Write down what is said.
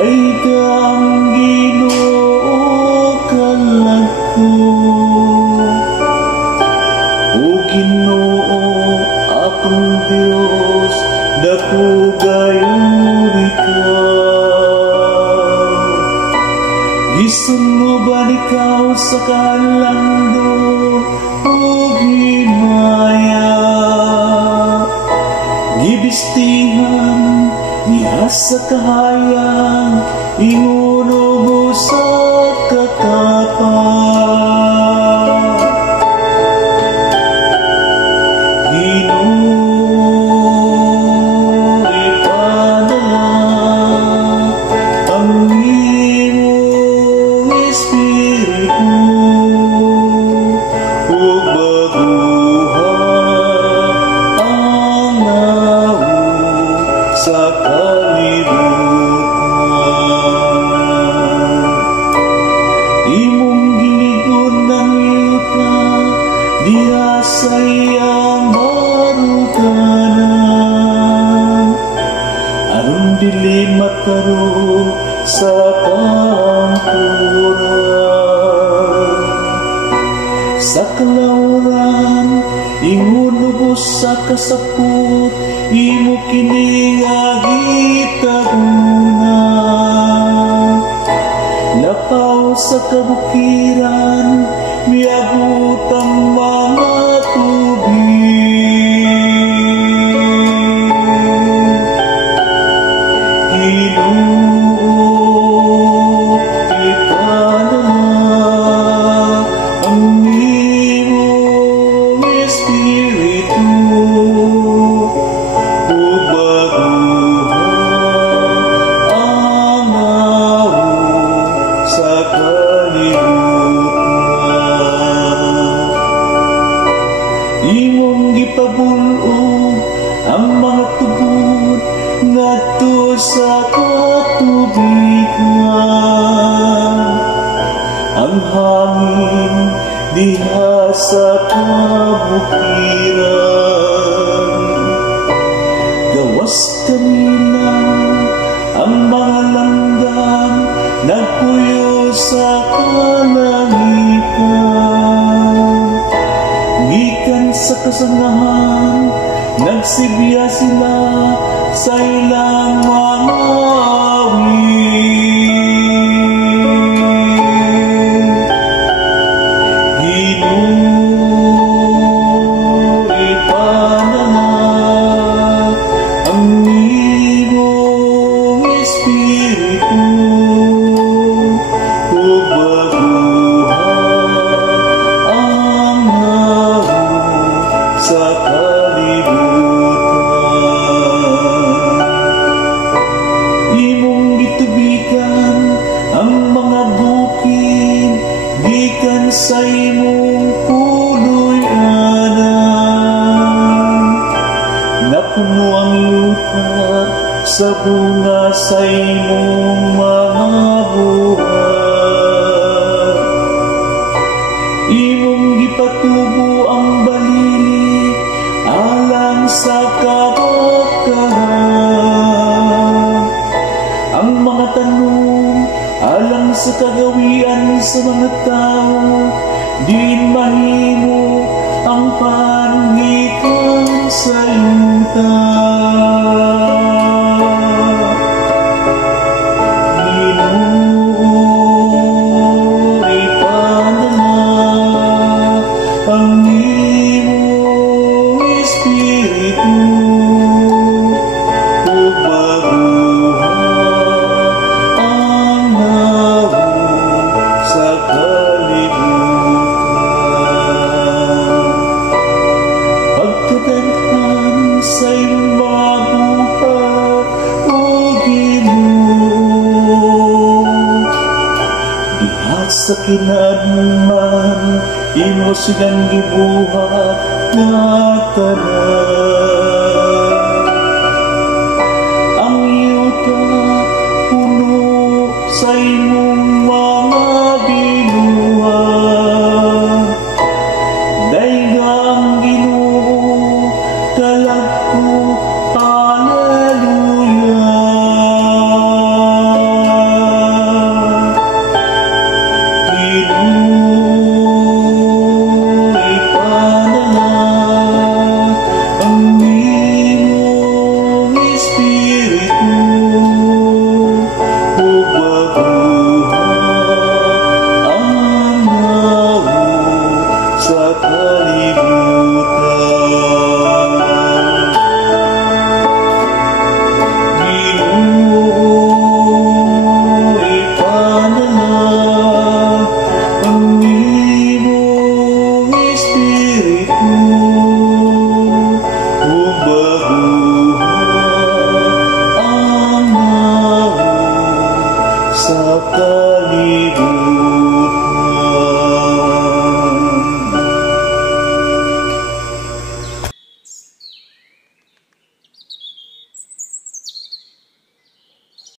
Daigam Ginoo kalag ko, O Ginoo akong Dios, dako gayuri ka. Gisun mo ba ikaw sa kalando, O Himaya? Gibistihan niya sa kahayang, inuno mo sa katapa. Sayang maruganan, aron dili mataro sa pangkuran. Sa kalauran, ingon lubos sa kasaput, imo kini nga gitagunan. Lapaw sa kabukiran, miabot ang mga imong gipabulog ang mga tubod ngadto sa katubigan. Ang hangin diha sa kabukiran, gawas kanila ang mga langgam nagpuyo sa kalangitan. Gikan sa kasanahan, nagsibya sila sa ilang mga awit. Ginoo ipanalak ang imong Espiritu, ug baguhan ang sa kalibutan. Imong gitubigan ang mga bukid, gikan sa imong puloy-anan. Napuno ang lupa sa bunga sa imong mga buhat. Imong gipatubo ang balili alang sa kabakaran. Ang mga tanong alang sa kagawian sa mga tao, din mahimo ang pangikan sa yuta. Sa kinadman, imo silang gibuhat nga tanan. Ang yuta puno sa imong mga binuhat. Daigang Ginoo kalagko, Hallelujah. sa kalibutan.